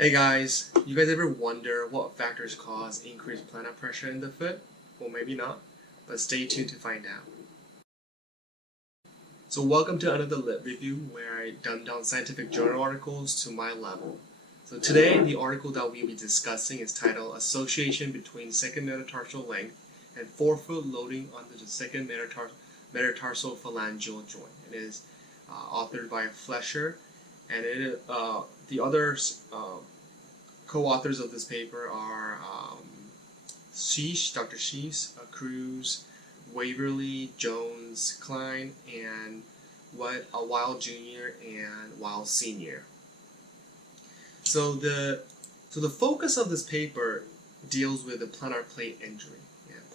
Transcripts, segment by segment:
Hey guys, you guys ever wonder what factors cause increased plantar pressure in the foot? Well, maybe not, but stay tuned to find out. So welcome to another LitReview where I dumb down scientific journal articles to my level. So today, the article that we'll be discussing is titled Association Between Second Metatarsal Length and Forefoot Loading under the Second Metatarsal Phalangeal Joint. It is authored by Flesher, and the others co-authors of this paper are Dr. Sheesh, Cruz, Waverly, Jones, Klein, and Weil Jr. and Weil Sr. So the focus of this paper deals with the plantar plate injury.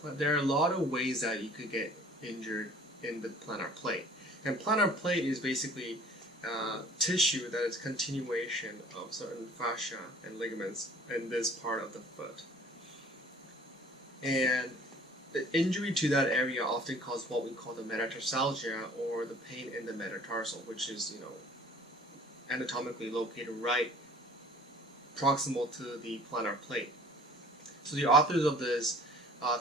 There are a lot of ways that you could get injured in the plantar plate, and plantar plate is basically tissue that is continuation of certain fascia and ligaments in this part of the foot. And the injury to that area often causes what we call the metatarsalgia, or the pain in the metatarsal, which is anatomically located right proximal to the plantar plate. So the authors of this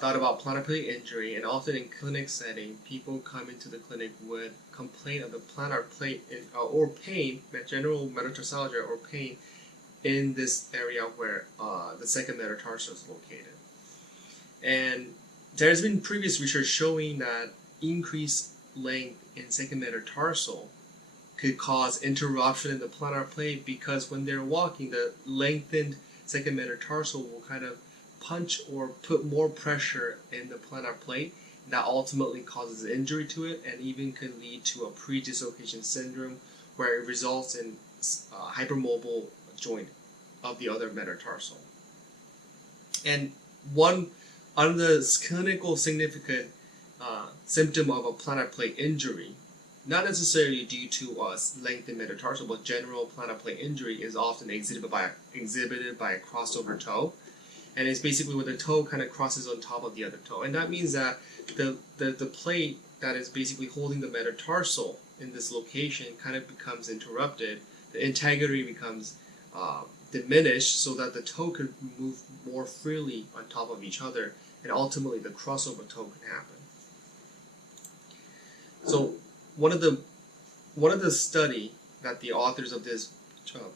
thought about plantar plate injury, and often in clinic setting, people come into the clinic with complaint of the plantar plate or pain, general metatarsalgia or pain in this area where the second metatarsal is located. And there's been previous research showing that increased length in second metatarsal could cause interruption in the plantar plate, because when they're walking, the lengthened second metatarsal will kind of punch or put more pressure in the plantar plate. That ultimately causes injury to it, and even can lead to a pre-dislocation syndrome, where it results in hypermobile joint of the other metatarsal. And one of the clinical significant symptom of a plantar plate injury, not necessarily due to a lengthened metatarsal, but general plantar plate injury, is often exhibited by a crossover toe. And it's basically where the toe kind of crosses on top of the other toe. And that means that the plate that is basically holding the metatarsal in this location kind of becomes interrupted. The integrity becomes diminished, so that the toe could move more freely on top of each other, and ultimately the crossover toe can happen. So one of the study that the authors of this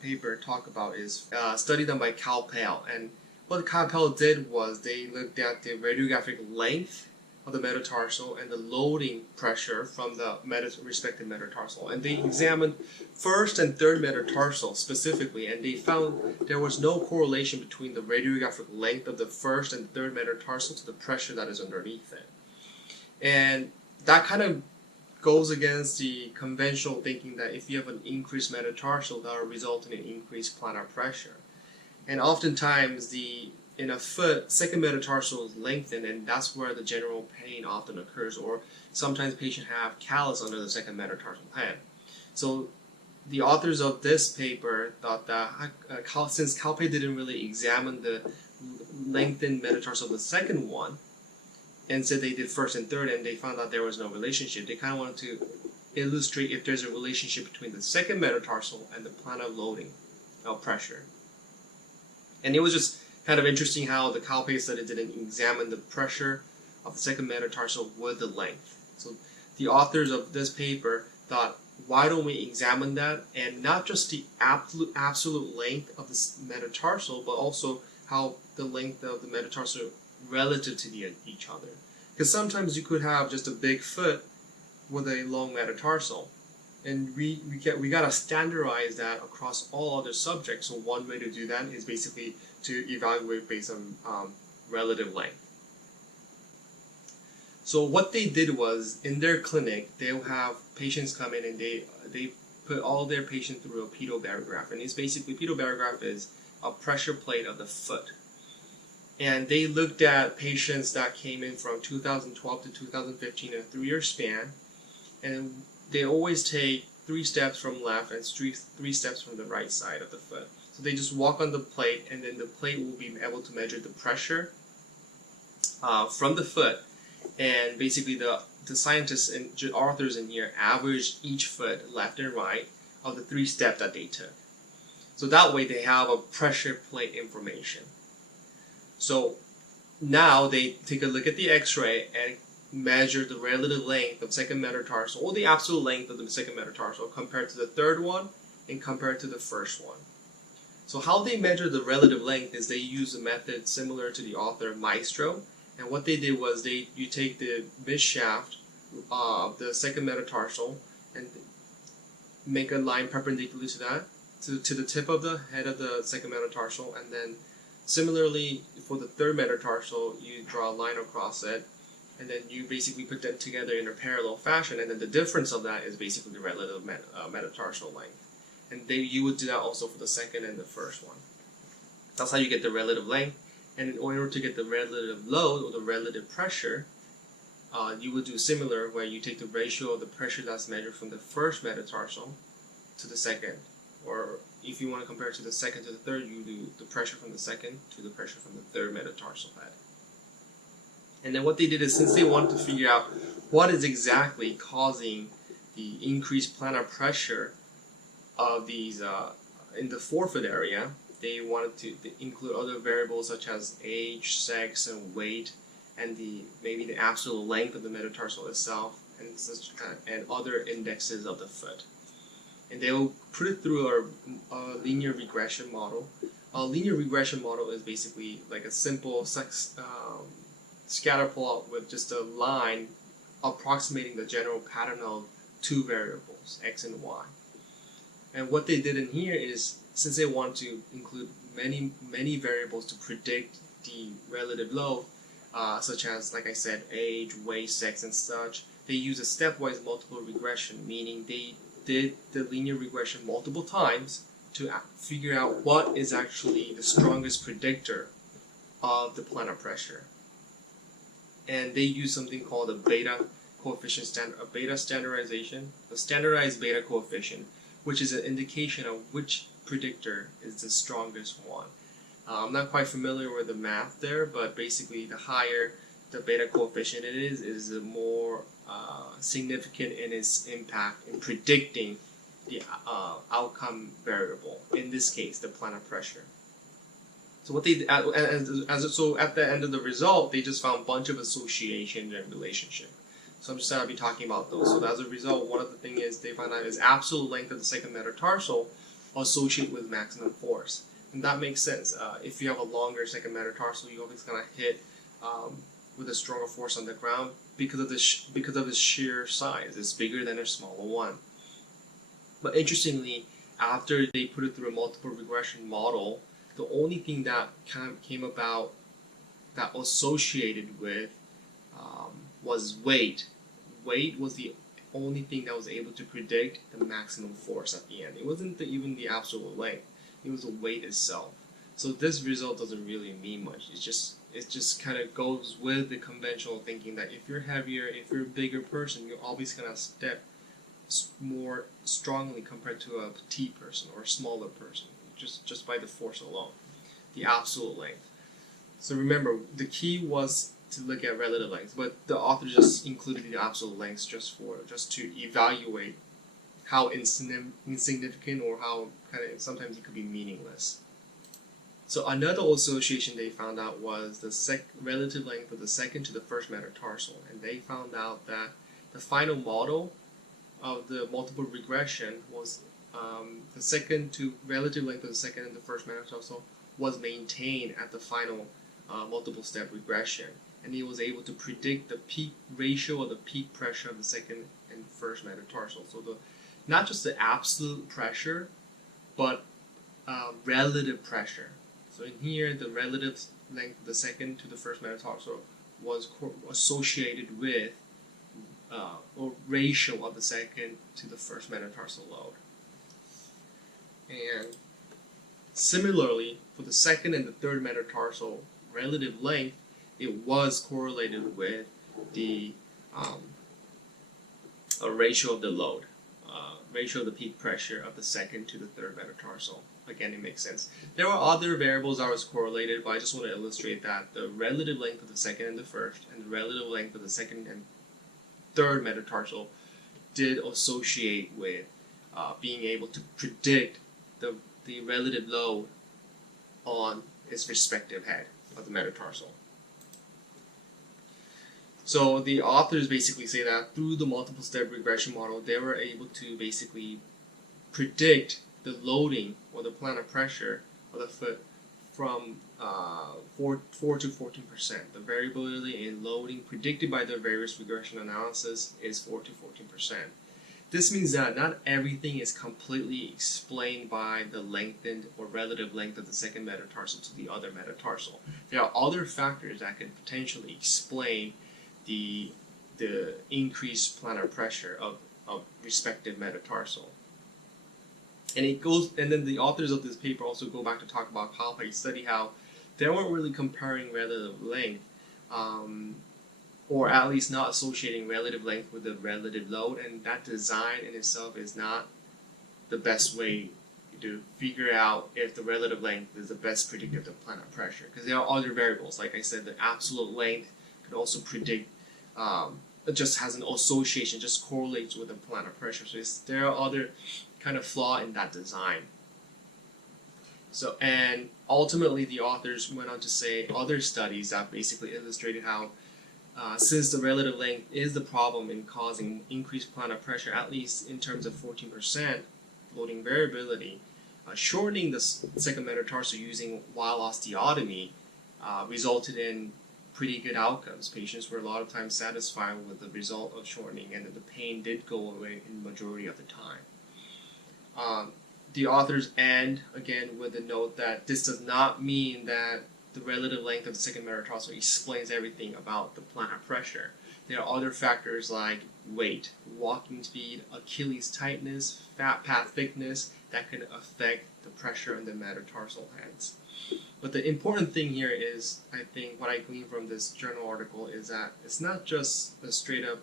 paper talk about is a study done by Calpel. And what Calpel did was they looked at the radiographic length of the metatarsal and the loading pressure from the respective metatarsal. And they examined first and third metatarsal specifically, and they found there was no correlation between the radiographic length of the first and third metatarsal to the pressure that is underneath it. And that kind of goes against the conventional thinking that if you have an increased metatarsal, that will result in an increased plantar pressure. And oftentimes, in a foot, second metatarsal is lengthened, and that's where the general pain often occurs. Or sometimes patients have callus under the second metatarsal head. So the authors of this paper thought that since Calpe didn't really examine the lengthened metatarsal of the second one, and said they did first and third, and they found out there was no relationship, they kind of wanted to illustrate if there's a relationship between the second metatarsal and the plantar loading of pressure. And it was just kind of interesting how the Calpe study didn't examine the pressure of the second metatarsal with the length. So the authors of this paper thought, why don't we examine that, and not just the absolute length of the metatarsal, but also how the length of the metatarsal relative to each other. Because sometimes you could have just a big foot with a long metatarsal. And we got to standardize that across all other subjects. So one way to do that is basically to evaluate based on relative length. So what they did was, in their clinic, they'll have patients come in, and they put all their patients through a pedobarograph. And it's basically, pedobarograph is a pressure plate of the foot. And they looked at patients that came in from 2012 to 2015 in a 3-year span, and they always take 3 steps from left and 3 steps from the right side of the foot. So they just walk on the plate, and then the plate will be able to measure the pressure from the foot. And basically the scientists and authors in here averaged each foot left and right of the 3 steps that they took. So that way they have a pressure plate information. So now they take a look at the x-ray and measure the relative length of second metatarsal, or the absolute length of the second metatarsal compared to the third one and compared to the first one. So how they measure the relative length is they use a method similar to the author Maestro. And what they did was you take the mid shaft of the second metatarsal and make a line perpendicular to that, to the tip of the head of the second metatarsal, and then similarly for the third metatarsal you draw a line across it, and then you basically put them together in a parallel fashion, and then the difference of that is basically the relative metatarsal length. And you would do that also for the second and the first one. That's how you get the relative length. And in order to get the relative load or the relative pressure, you would do similar, where you take the ratio of the pressure that's measured from the first metatarsal to the second. Or if you want to compare it to the second to the third, you do the pressure from the second to the pressure from the third metatarsal head. And then what they did is, since they wanted to figure out what is exactly causing the increased plantar pressure of these in the forefoot area, they wanted to include other variables such as age, sex, and weight, and maybe the absolute length of the metatarsal itself, and other indexes of the foot. And they will put it through a linear regression model. A linear regression model is basically like a simple scatter plot with just a line approximating the general pattern of two variables, x and y. And what they did in here is, since they want to include many variables to predict the relative load, such as, like I said, age, weight, sex, and such, they use a stepwise multiple regression, meaning they did the linear regression multiple times to figure out what is actually the strongest predictor of the plantar pressure. And they use something called a beta standardization, a standardized beta coefficient, which is an indication of which predictor is the strongest one. I'm not quite familiar with the math there, but basically the higher the beta coefficient it is the more significant in its impact in predicting the outcome variable, in this case the plantar pressure. So what they so at the end of the result, they just found a bunch of associations and relationship. So I'm just going to be talking about those. So as a result, one of the things is they found out is absolute length of the second metatarsal associated with maximum force. And that makes sense. If you have a longer second metatarsal, you're always going to hit with a stronger force on the ground because of its sheer size. It's bigger than a smaller one. But interestingly, after they put it through a multiple regression model, the only thing that kind of came about that associated with was weight. Weight was the only thing that was able to predict the maximum force at the end. It wasn't even the absolute length. It was the weight itself. So this result doesn't really mean much. It just kind of goes with the conventional thinking that if you're heavier, if you're a bigger person, you're always going to step more strongly compared to a petite person or a smaller person, just by the force alone, the absolute length. So remember, the key was to look at relative length, but the author just included the absolute lengths just to evaluate how insignificant or how sometimes it could be meaningless. So another association they found out was the relative length of the second to the first metatarsal, and they found out that the final model of the multiple regression was the relative length of the second and the first metatarsal was maintained at the final multiple step regression, and he was able to predict the peak ratio of the peak pressure of the second and first metatarsal. So not just the absolute pressure, but relative pressure. So in here, the relative length of the second to the first metatarsal was associated with or ratio of the second to the first metatarsal load. And similarly, for the second and the third metatarsal relative length, it was correlated with the ratio of the load, ratio of the peak pressure of the second to the third metatarsal. Again, it makes sense. There were other variables that was correlated, but I just want to illustrate that the relative length of the second and the first, and the relative length of the second and third metatarsal did associate with being able to predict the the relative load on its respective head of the metatarsal. So the authors basically say that through the multiple step regression model, they were able to basically predict the loading or the plantar pressure of the foot from 4 to 14%. The variability in loading predicted by the various regression analysis is 4 to 14%. This means that not everything is completely explained by the lengthened or relative length of the second metatarsal to the other metatarsal. There are other factors that can potentially explain the increased plantar pressure of respective metatarsal. And then the authors of this paper also go back to talk about how they study how they weren't really comparing relative length, or at least not associating relative length with the relative load, and that design in itself is not the best way to figure out if the relative length is the best predictor of plantar pressure, because there are other variables. Like I said, the absolute length could also predict, it just has an association, just correlates with the plantar pressure. So there are other kind of flaw in that design. So, and ultimately the authors went on to say other studies that basically illustrated how since the relative length is the problem in causing increased plantar pressure, at least in terms of 14% loading variability, shortening the second metatarsal using while osteotomy resulted in pretty good outcomes. Patients were a lot of times satisfied with the result of shortening, and that the pain did go away in the majority of the time. The authors end again with a note that this does not mean that the relative length of the second metatarsal explains everything about the plantar pressure. There are other factors like weight, walking speed, Achilles tightness, fat pad thickness that can affect the pressure in the metatarsal heads. But the important thing here is, I think, what I glean from this journal article is that it's not just a straight up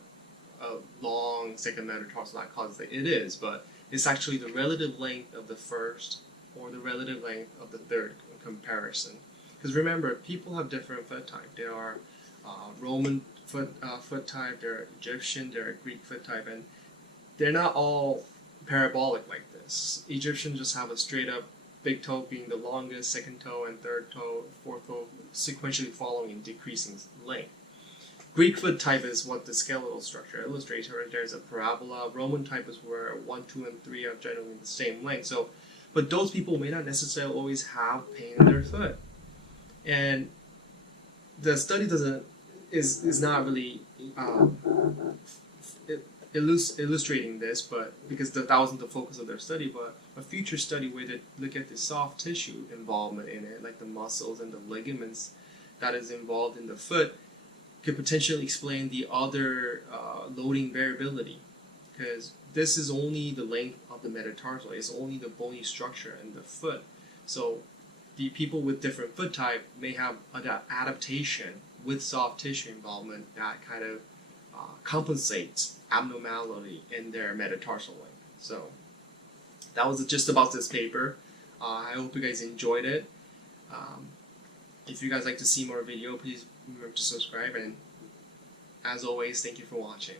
long second metatarsal that causes it. It is, but it's actually the relative length of the first or the relative length of the third in comparison. Because remember, people have different foot type. There are Roman foot type, there are Egyptian, there are Greek foot type, and they're not all parabolic like this. Egyptians just have a straight up big toe being the longest, second toe and third toe, fourth toe sequentially following in decreasing length. Greek foot type is what the skeletal structure illustrates. There's a parabola. Roman type is where 1, 2, and 3 are generally the same length. So, but those people may not necessarily always have pain in their foot. And the study is not really illustrating this, but because that wasn't the focus of their study. But a future study where they look at the soft tissue involvement in it, like the muscles and the ligaments that is involved in the foot, could potentially explain the other loading variability, because this is only the length of the metatarsal. It's only the bony structure in the foot. So the people with different foot type may have an adaptation with soft tissue involvement that kind of compensates abnormality in their metatarsal length. So that was just about this paper. I hope you guys enjoyed it. If you guys like to see more video, please remember to subscribe, and as always, thank you for watching.